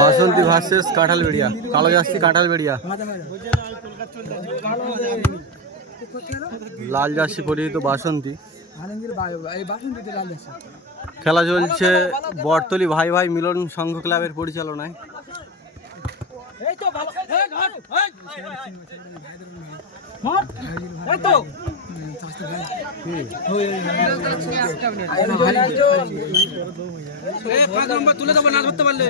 বাসন্তী versus Kanthalberia, কালো jersey Kanthalberia, লাল jersey পরিহিত বাসন্তী। খেলা চলছে বটতলী ভাই ভাই মিলন সংঘ ক্লাবের পরিচালনায়। তুলে দেবো না ধরতে পারলে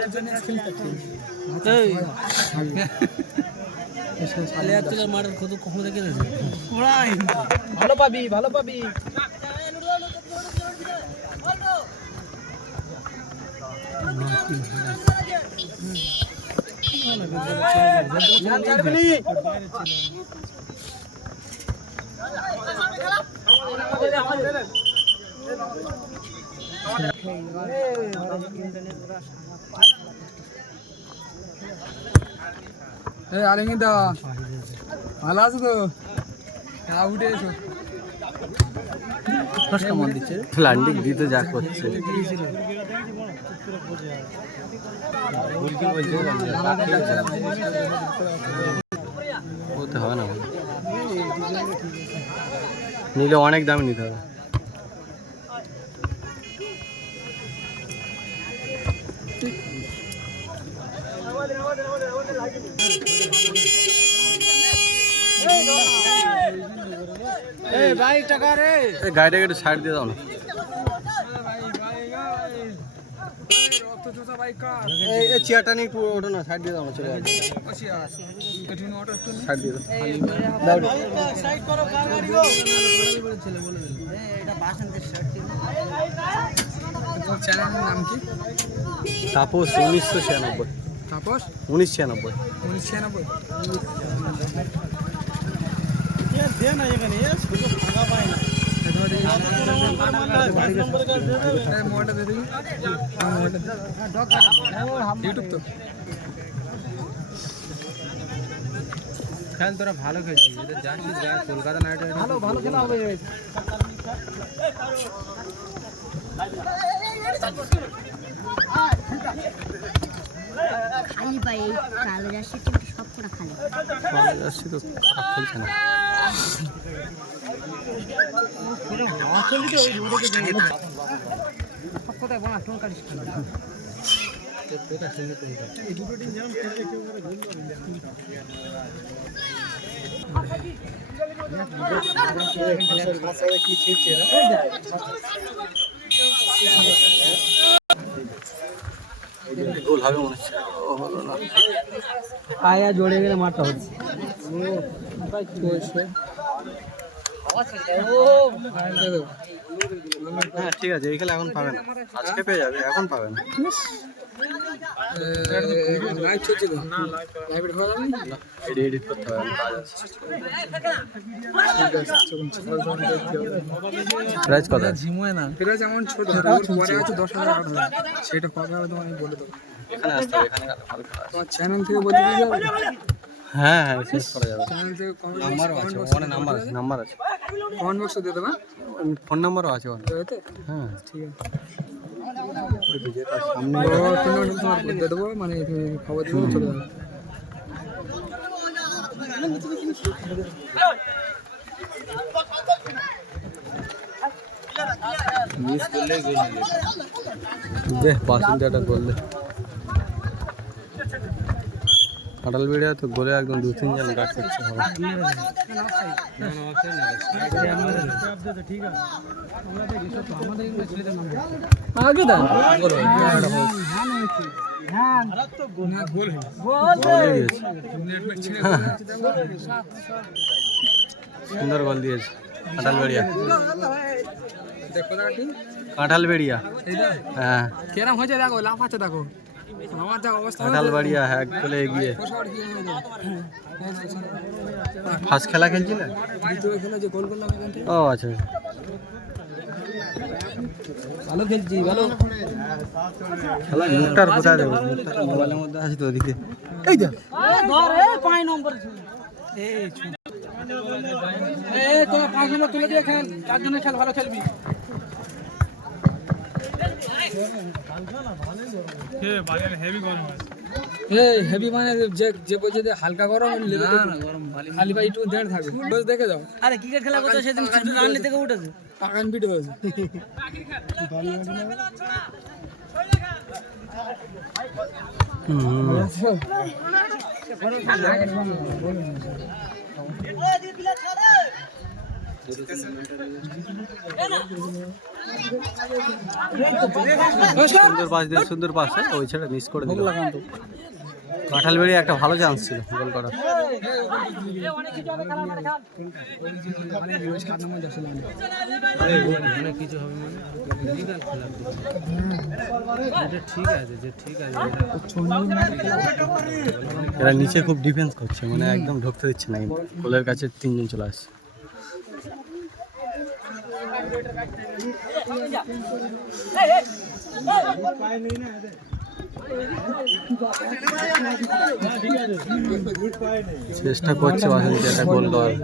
মাঠের কত কখন দেখে ভালো পাবি ভালো পাবি। আলিঙ্গিদা ভালো আছো তো? উঠে এসো। কেমন দিচ্ছে ল্যান্ডিং দিতে যা করছে বলতে হবে না, নিলে অনেক দামে নিতে হবে। গাড়িটাকে একটু সাইড দিয়ে দাও না। চেয়ারটা নিয়ে একটু ওঠো না, সাইড দিয়ে দাও না, চলে যাবে। সাইড দিয়ে দাও। নাম কি? তাপস 1996। তাপস 1996। 1996। ইউটিউব তো খেল, তোরা ভালো খেলছিস। কলকাতা নাইট রাইডার্স ভালো ভালো খেলা হবে। খালি পাই কালো জার্সি কিন্তু সব পুরো খালি। কালো জার্সি তো খেলছে না। সব কোথায় বানা টোন কাটিস খেলা। গোল হবে মনে হচ্ছে। আয়া জড়ে গেলে মারটা হচ্ছে। হ্যাঁ ঠিক আছে, এই খেলা এখন পাবে না, আজকে পেয়ে যাবে, এখন পাবে না। এডিট করতে হবে, কাজ আছে। প্রাইস কত? ঝিমোয় না প্রাইস এমন ছোট পরে আছে 10,000 সেটা কবে হবে তোমায় বলে দেবো। এখানে আসতে হবে, এখানে ভালো খেলা আছে। তোমার চ্যানেল থেকে বলে দিয়ে যাবে। হ্যাঁ হ্যাঁ, শেষ করা যাবে। চ্যানেল থেকে নাম্বারও আছে, ওখানে নাম্বার আছে, নাম্বার আছে, কমেন্ট বক্সে দিয়ে দেবে। ফোন নাম্বারও আছে ওখানে। হ্যাঁ ঠিক আছে, সামনে তোমার দিয়ে দেবো, মানে খবর দেবো, চলে যাবে। মিস করলে দেখ বাসিন্দাটা করলে কাঁঠালবেড়িয়া তো গোলে একদম 2-3 জন গাছ করছে হবে। আগে দাও সুন্দর গোল দিয়েছে কাঁঠালবেড়িয়া। কাঁঠালবেড়িয়া হ্যাঁ, কেরম হয়েছে দেখো, লাফাচ্ছে দেখো। আমার যা অবস্থা, কাঁঠালবেড়িয়া এক গোলে এগিয়ে। ফার্স্ট খেলা খেলছিলে? দ্বিতীয় খেলা যে গোল করলাম এখান থেকে। ও আচ্ছা, ভালো খেলছি, ভালো খেলা। মুখটার কোথায় দেবো? মোবাইলের মধ্যে আছে তো, ওদিকে। এই দেখ ধর, এই 5 নম্বর তোরা 5 নম্বর তুলে দিয়ে খেল, 4 জনের খেল, ভালো খেলবি। হেভি মানে যে বলছে যে হালকা গরম খালি ভাই একটু দেড় থাকবে রোজ দেখে যাও। আরে ক্রিকেট খেলা করতে সেদিন রানলি থেকে উঠেছে পাকান পিট হয়েছে। সুন্দর পাস দিয়ে সুন্দর পাস, ওই ছেড়ে মিস করে দিল। কাঁঠাল বেরিয়ে একটা ভালো চান্স ছিল গোল করার। এরা নিচে খুব ডিফেন্স করছে, মানে একদম ঢুকতে দিচ্ছে না, গোলের কাছে 3 জন চলে আসছে। চেষ্টা করছে বাসন্তী একটা গোল করার।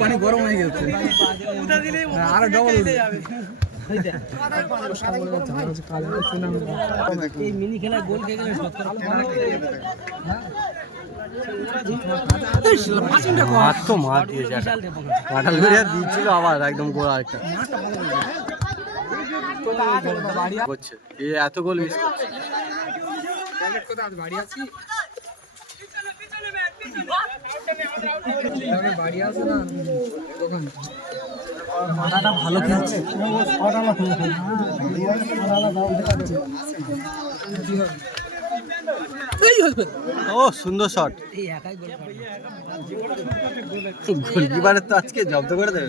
পানি গরম হয়ে গেছে আর ডবল মিনি খেলায় গোল খেয়ে গেলে মার তো মার দিয়েছে, কাঁঠাল বেরিয়ে দিচ্ছিল আবার একদম গোল একটা করছে। এত গোল মিস করছে। বাড়ি আছি বাড়ি আছে না দোকান মাথাটা ভালো খেলছে। ও সুন্দর শট, গোলকিপারের তো আজকে জব্দ করে দেবে।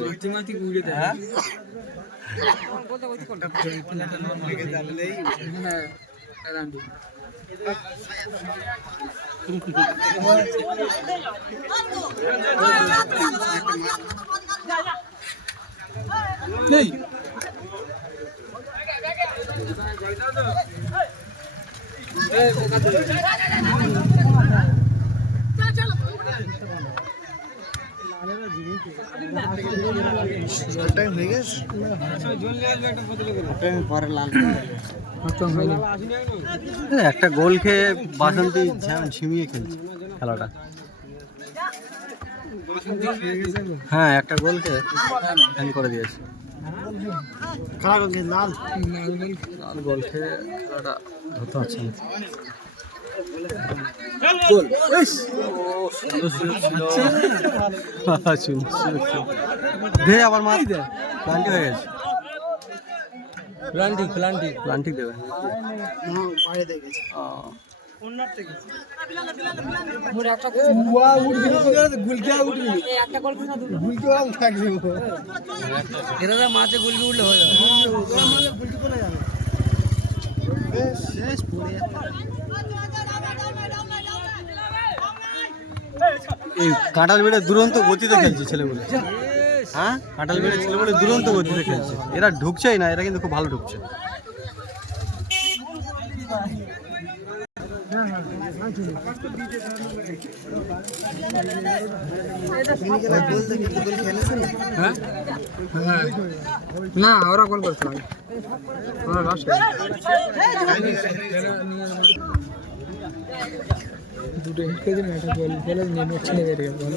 হ্যাঁ একটা গোল খেয়ে বাসন্তী ঝিমিয়ে খেলছে খেলাটা। হ্যাঁ একটা গোল খেয়ে ফ্যান করে দিয়েছে। লাল গোল খেয়ে খেলাটা ধরতে পারছে না। দে আবার মার দে, প্লান্টি হয়ে গেছে। প্লান্টি দেবে মাঝে গুলকি উঠলে হয়ে যাবে। এই কাঁঠাল বেড়ে দুরন্ত গতিতে খেলছে ছেলেগুলো। হ্যাঁ কাঁঠাল বেড়ে ছেলেগুলো দুরন্ত গতিতে খেলছে, এরা ঢুকছেই না, এরা কিন্তু খুব ভালো ঢুকছে। না ওরা গোল করছে ওরা লাস্ট দুটো হিট করে দিন, একটা গোল খেলে নেমে ছেড়ে বেরিয়ে গেল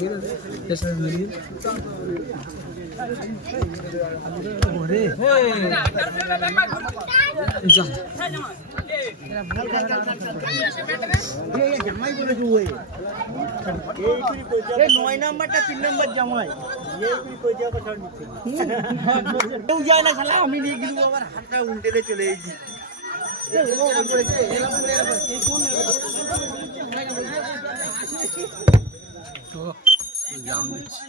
নয় নাম্বারটা 3 নাম্বার জামাই কেউ যায় না খেলা, আমি নিয়ে গেলু আবার হাতটা উল্টে চলে এসেছি। জাম দিচ্ছি।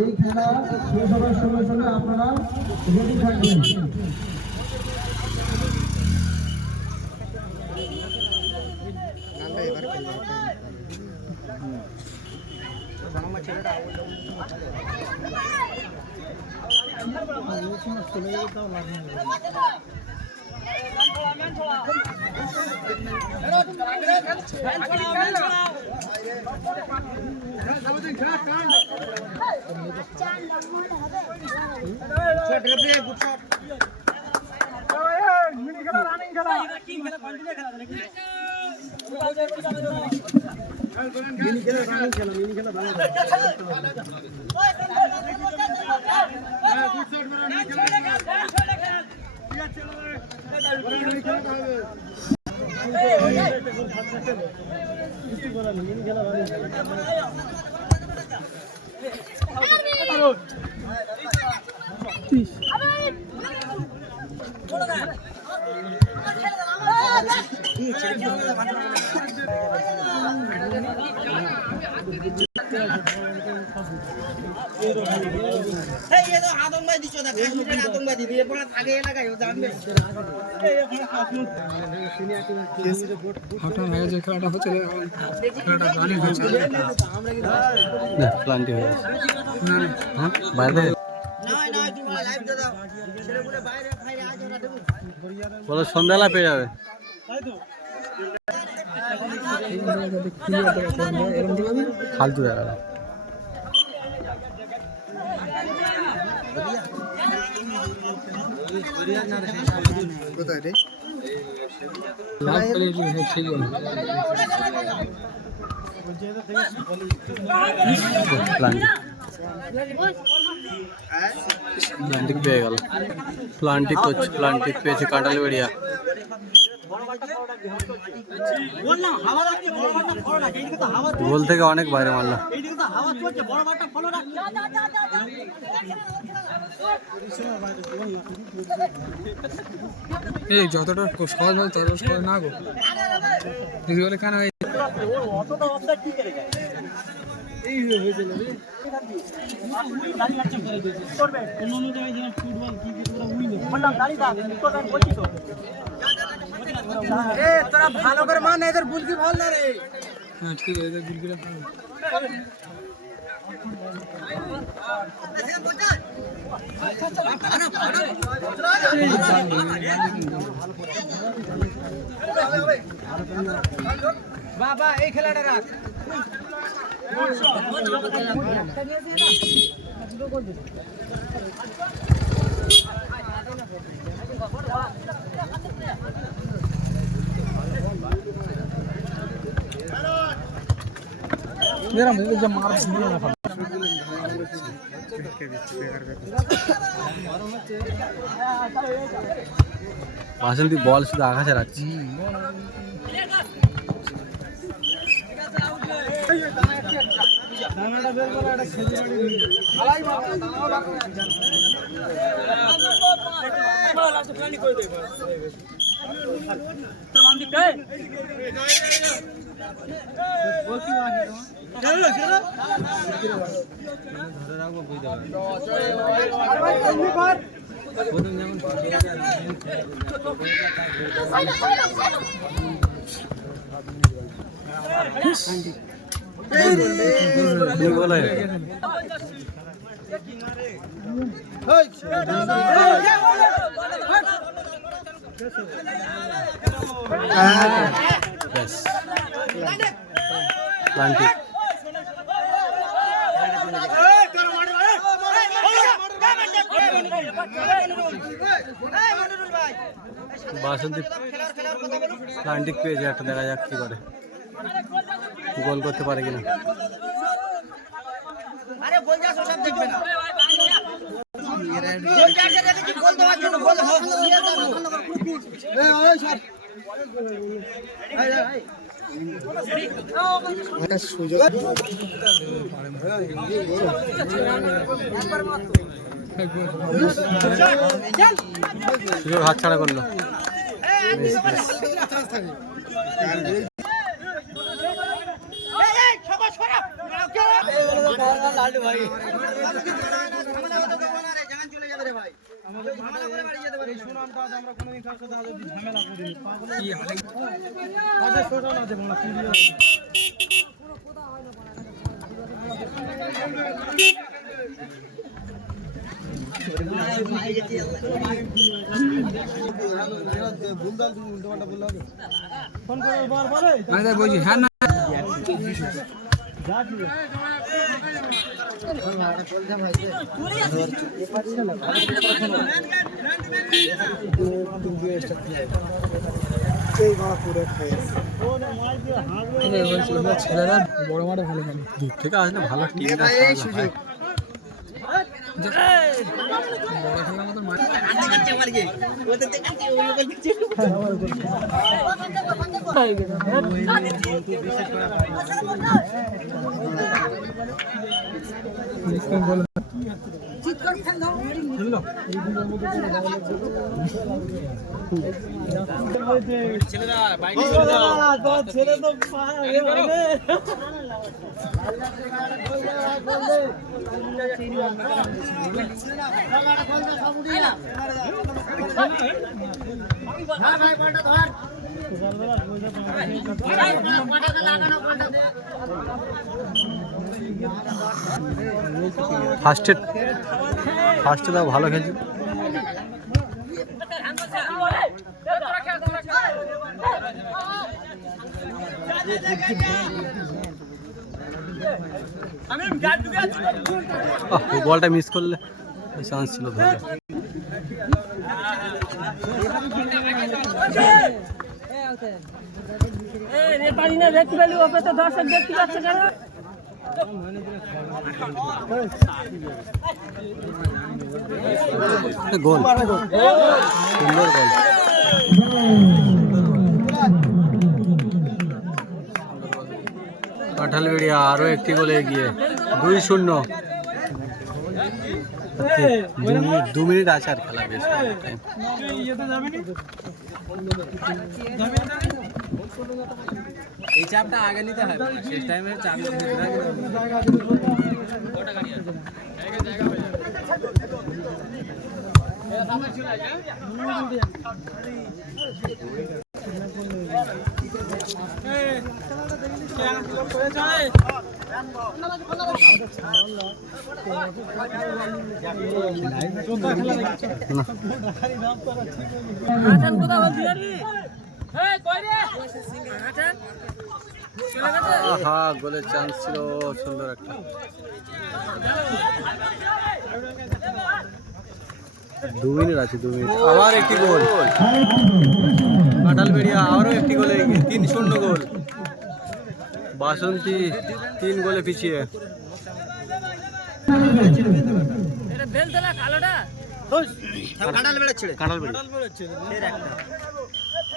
এই খেলা শেষ হওয়ার সঙ্গে সঙ্গে আপনারা রেডি থাকবেন। খেলাটা হচ্ছে খেলাটা গানে হচ্ছে প্লান্টি হয়ে গেছে। হ্যাঁ বাইরে বলো সন্ধ্যাবেলা পেয়ে যাবে। ফালতু দেখা যায়। কোথায় রে? প্লান্টিক পেয়ে গেল। প্লান্টিক করছে, প্লান্টিক পেয়েছে কাঁটাল বেড়িয়া। গোল থেকে অনেক বাইরে মারলাম। এই যতটা সহজ হয় ততটা সহজ না গো। যদি বলে কেন তোরা ভালো করে মান, এদের বুলকি ভালো না রে। হ্যাঁ ঠিক আছে, এদের বুলকিটা বাবা এই খেলাটা রাখ। मेरा मुझे जब मार नहीं ना था বাসন্তী বল শুধু আকাশে রাখছি। প্লান্টিক বাসন্তী প্লান্টিক পেয়েছে একটা, দেখা যাক কি করে, গোল করতে পারে কিনা। সুযোগ হাতছাড়া করলো। বলছি হ্যাঁ না ছেলেরা বড় মাঠে ভালো খেলে। দূর থেকে আসলে ভালো টিম বড় খেলার মতো মাঠ ছেলে তো ফার্স্টে তাও ভালো খেলছে। বলটা মিস করলে চান্স ছিল ধরে। গোল, সুন্দর গোল। কাঁঠালবেড়িয়া আরো একটি গোলে এগিয়ে 2-0। 2 মিনিট আছে আর খেলা বেশ টাইম। এই চাপটা আগে নিতে হবে, শেষ টাইমে চাপ গোলের চান্স ছিল সুন্দর একটা। 2 মিনিট আছে, 2 মিনিট। আবার একটি গোল, কাঁঠালবেড়িয়া আবারও একটি গোলে 3-0 গোল। বাসন্তী 3 গোলে পিছিয়ে।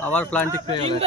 আবার প্লান্টিক পেয়ে গেল।